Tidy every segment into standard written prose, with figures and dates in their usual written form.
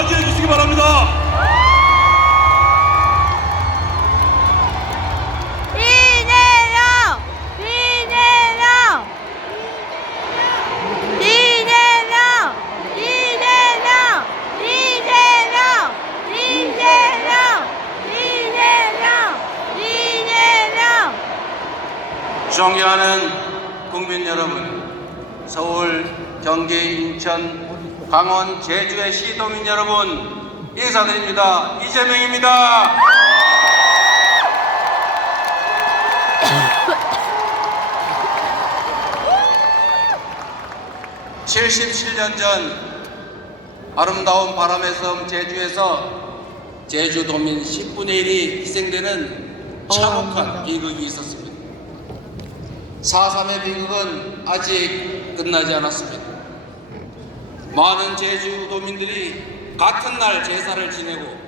맞이해 주시기 바랍니다. 이재명! 이재명! 이재명! 이재명! 이재명! 이재명! 이재명! 이재명! 존경하는 국민 여러분, 서울, 경기, 인천, 강원, 제주의 시도민 여러분 인사드립니다. 이재명입니다. (77년) 전 아름다운 바람의 섬 제주에서 제주도민 10분의 1이 희생되는 참혹한 비극이 있었습니다. 4.3의 비극은 아직 끝나지 않았습니다. 많은 제주도민들이 같은 날 제사를 지내고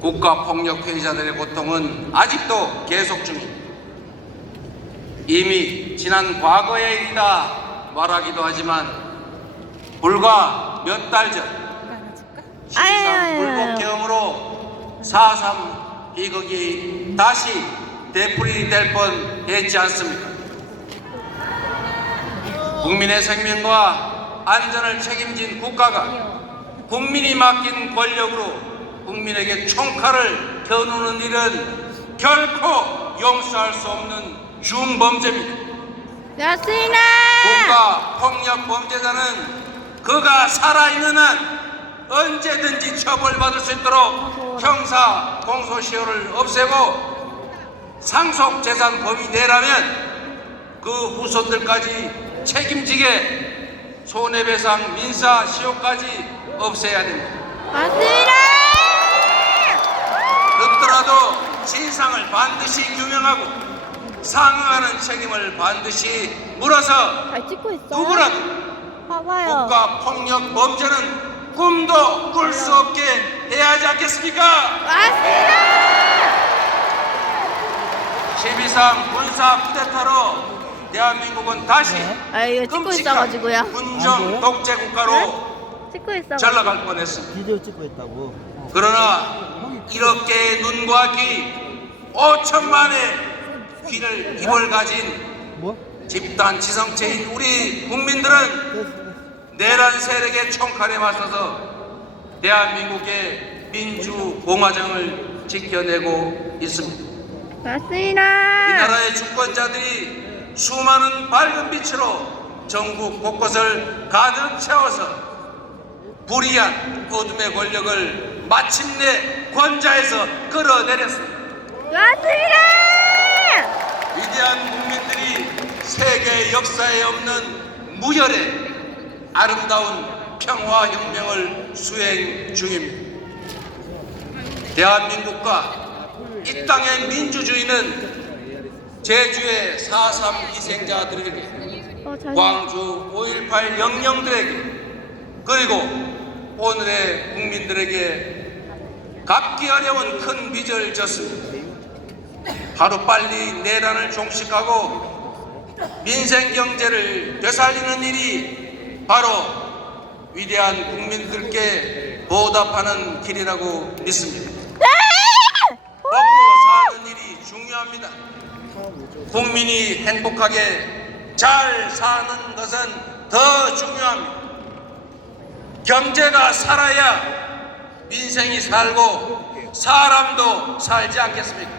국가폭력 피해자들의 고통은 아직도 계속 중입니다. 이미 지난 과거의 일이다 말하기도 하지만 불과 몇 달 전 12.3 불복경으로 4.3 비극이 다시 되풀이 될 뻔했지 않습니까? 국민의 생명과 안전을 책임진 국가가 국민이 맡긴 권력으로 국민에게 총칼을 겨누는 일은 결코 용서할 수 없는 중범죄입니다. 맞습니다. 국가 폭력 범죄자는 그가 살아있는 한 언제든지 처벌받을 수 있도록 형사 공소시효를 없애고 상속재산 범위 내라면 그 후손들까지 책임지게 손해배상 민사시효까지 없애야 됩니다. 맞습니다. 늦더라도 진상을 반드시 규명하고 상응하는 책임을 반드시 물어서 잘 찍고 있어. 누구라도 봐봐요. 국가 폭력 범죄는 꿈도 꿀 수 없게 해야 하지 않겠습니까? 맞습니다. 12.3 군사 쿠데타로 대한민국은 다시 아, 이거 찍고 있어가지고요. 군정 독재 국가로 찍고 있어. 잘 나갈 뻔했습니다. 비디오 찍고 있다고. 그러나 이렇게 눈과 귀 5천만의 귀를 입을 가진 뭐? 집단 지성체인 우리 국민들은 내란 세력의 총칼에 맞서서 대한민국의 민주공화정을 지켜내고 있습니다. 맞습니다. 이 나라의 주권자들이 수많은 밝은 빛으로 전국 곳곳을 가득 채워서 불의한 어둠의 권력을 마침내 권좌에서 끌어내렸습니다. 맞습니다. 위대한 국민들이 세계 역사에 없는 무혈의 아름다운 평화혁명을 수행 중입니다. 대한민국과 이 땅의 민주주의는 제주의 4.3 희생자들에게, 광주 5.18 영령들에게, 그리고 오늘의 국민들에게 갚기 어려운 큰 빚을 졌습니다. 하루빨리 내란을 종식하고 민생 경제를 되살리는 일이 바로 위대한 국민들께 보답하는 길이라고 믿습니다. 먹고 사는 일이 중요합니다. 국민이 행복하게 잘 사는 것은 더 중요합니다. 경제가 살아야 민생이 살고 사람도 살지 않겠습니까?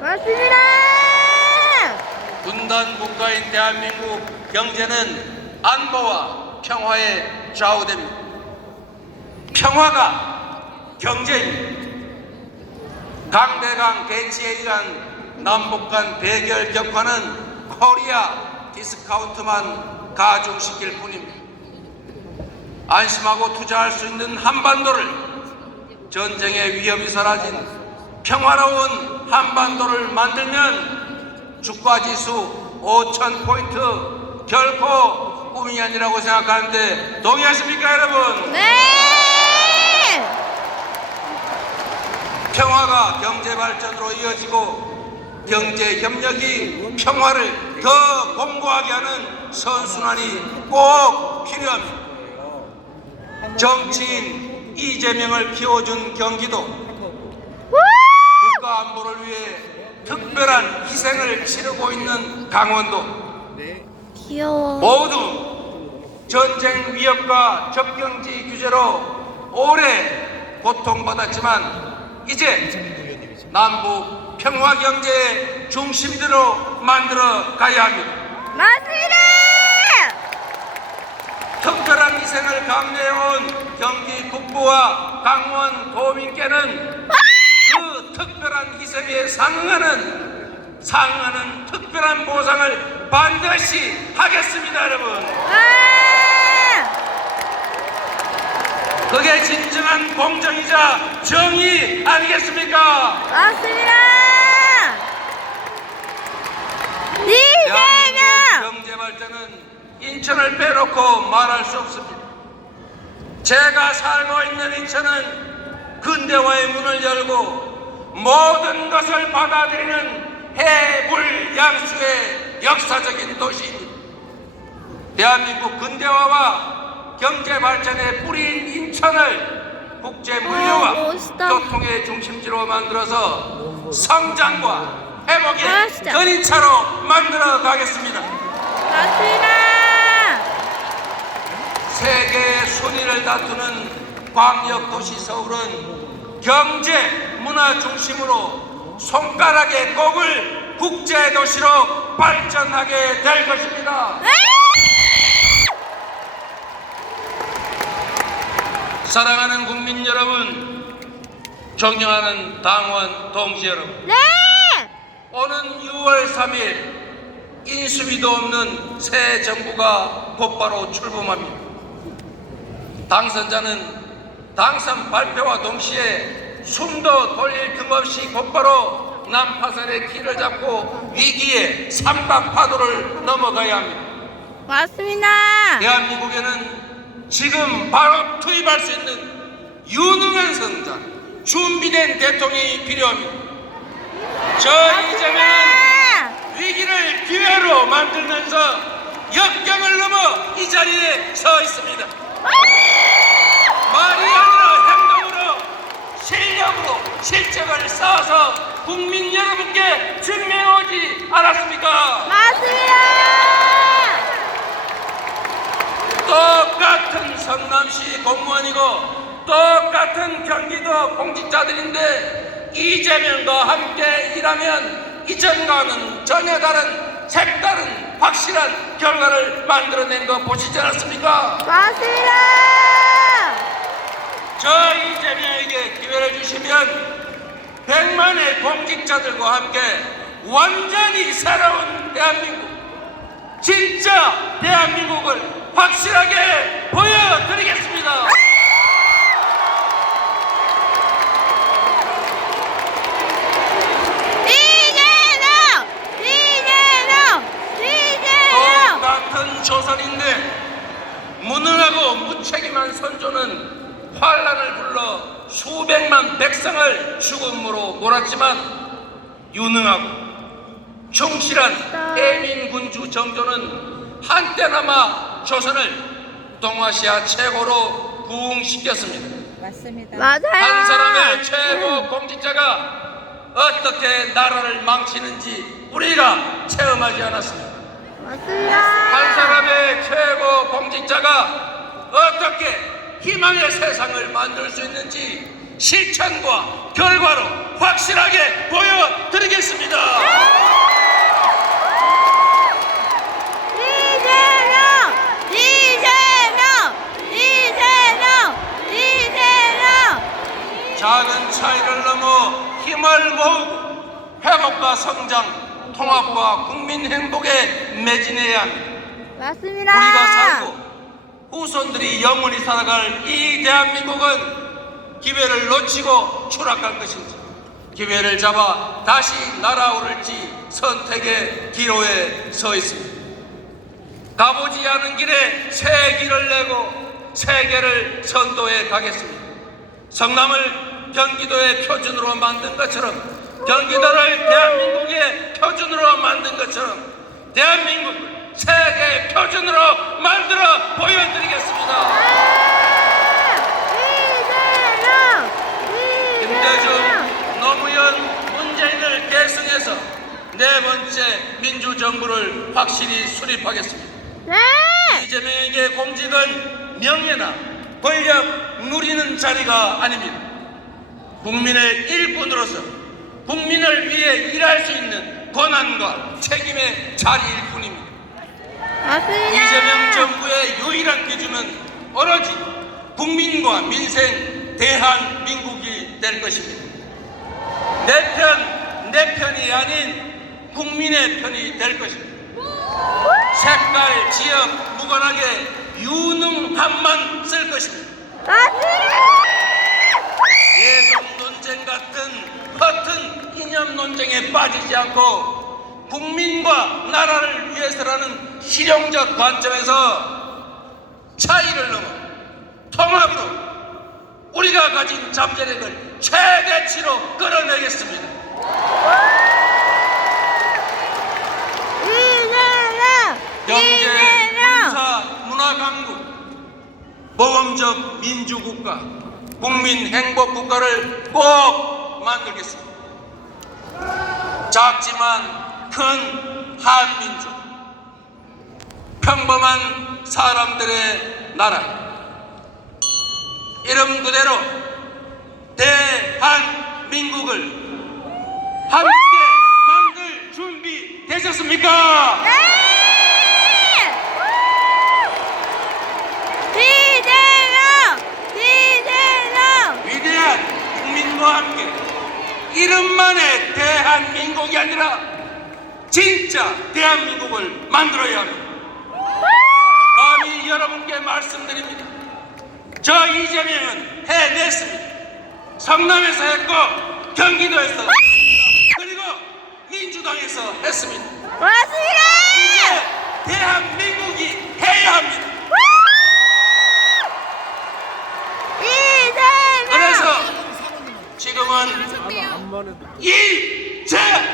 맞습니다. 분단 국가인 대한민국 경제는 안보와 평화에 좌우됩니다. 평화가 경제입니다. 강대강 대치에 의한 남북 간 대결 격화는 코리아 디스카운트만 가중시킬 뿐입니다. 안심하고 투자할 수 있는 한반도를, 전쟁의 위협이 사라진 평화로운 한반도를 만들면 주가지수 5,000포인트 결코 꿈이 아니라고 생각하는데 동의하십니까, 여러분? 네. 평화가 경제 발전으로 이어지고 경제 협력이 평화를 더 공고하게 하는 선순환이 꼭 필요합니다. 정치인, 이재명을 키워준 경기도, 국가 안보를 위해 특별한 희생을 치르고 있는 강원도, 귀여워. 모두 전쟁 위협과 접경지 규제로 오래 고통받았지만 이제 남북 평화 경제의 중심지로 만들어 가야 합니다. 맞습니다. 특별한 희생을 감내해온 경기 국부와 강원 도민께는 그 특별한 희생에 상응하는 특별한 보상을 반드시 하겠습니다, 여러분. 그게 진정한 공정이자 정의 아니겠습니까? 맞습니다. 대한민국 이재명. 경제 발전은 인천을 빼놓고 말할 수 없습니다. 제가 살고 있는 인천은 근대화의 문을 열고 모든 것을 받아들이는 해불양수의 역사적인 도시입니다. 대한민국 근대화와 경제 발전의 뿌리인 인천을 국제 물류와 멋있다. 교통의 중심지로 만들어서 성장과 회복의 멋있다. 근인차로 만들어 가겠습니다. 맞습니다. 세계의 순위를 다투는 광역도시 서울은 경제, 문화 중심으로 손가락에 꼽을 국제도시로 발전하게 될 것입니다. 사랑하는 국민 여러분, 존경하는 당원 동지 여러분, 네. 오는 6월 3일 인수위도 없는 새 정부가 곧바로 출범합니다. 당선자는 당선 발표와 동시에 숨도 돌릴 틈 없이 곧바로 난파선의 키를 잡고 위기의 삼각파도를 넘어가야 합니다. 맞습니다. 대한민국에는 지금 바로 투입할 수 있는 유능한 성장, 준비된 대통령이 필요합니다. 저 이재명은 위기를 기회로 만들면서 역경을 넘어 이 자리에 서 있습니다. 말이 아니라 행동으로, 실력으로 실적을 쌓아서 국민 여러분께 증명하지 않았습니까? 맞습니다. 똑같은 성남시 공무원이고 똑같은 경기도 공직자들인데 이재명과 함께 일하면 이전과는 전혀 다른 색다른 확실한 결과를 만들어낸 거 보시지 않았습니까? 맞습니다. 저 이재명에게 기회를 주시면 100만의 공직자들과 함께 완전히 새로운 대한민국, 진짜 대한민국을 확실하게 보여드리겠습니다. 똑같은 조선인데 무능하고 무책임한 선조는 환란을 불러 수백만 백성을 죽음으로 몰았지만 유능하고 충실한 해민군주 정조는 한때나마 조선을 동아시아 최고로 부흥시켰습니다. 맞습니다. 맞아요. 한 사람의 최고 공직자가 어떻게 나라를 망치는지 우리가 체험하지 않았습니다. 맞습니다. 한 사람의 최고 공직자가 어떻게 희망의 세상을 만들 수 있는지 실천과 결과로 확실하게 보여드리겠습니다. 작은 차이를 넘어 힘을 모으고 회복과 성장, 통합과 국민 행복에 매진해야 합니다. 맞습니다. 우리가 살고 후손들이 영원히 살아갈 이 대한민국은 기회를 놓치고 추락할 것인지, 기회를 잡아 다시 날아오를지 선택의 기로에 서 있습니다. 가보지 않은 길에 새 길을 내고 세계를 선도해 가겠습니다. 성남을 경기도의 표준으로 만든 것처럼, 경기도를 대한민국의 표준으로 만든 것처럼 대한민국을 세계 표준으로 만들어 보여드리겠습니다. 네 번째 민주정부를 확실히 수립하겠습니다. 네. 이재명에게 공직은 명예나 권력 누리는 자리가 아닙니다. 국민의 일꾼으로서 국민을 위해 일할 수 있는 권한과 책임의 자리일 뿐입니다. 맞습니다. 이재명 정부의 유일한 기준은 오로지 국민과 민생 대한민국이 될 것입니다. 내 편이 아닌 국민의 편이 될 것입니다. 색깔, 지역 무관하게 유능함만 쓸 것입니다. 맞습니다. 예속 논쟁 같은 허튼 이념 논쟁에 빠지지 않고 국민과 나라를 위해서라는 실용적 관점에서 차이를 넘어 통합으로 우리가 가진 잠재력을 최대치로 끌어내겠습니다. 경제, 군사, 문화 강국, 모범적 민주국가, 국민 행복국가를 꼭 만들겠습니다. 작지만 큰 한민족, 평범한 사람들의 나라, 이름 그대로 대한민국을 함께 만들 준비 되셨습니까? 위대한 국민과 함께 이름만의 대한민국이 아니라 진짜 대한민국을 만들어야 합니다. 감히 여러분께 말씀드립니다. 저 이재명은 해냈습니다. 성남에서 했고 경기도에서 그리고 민주당에서 했습니다. 맞습니다. 이제 대한민국이 해야 합니다. 그래서 지금은 이재명입니다.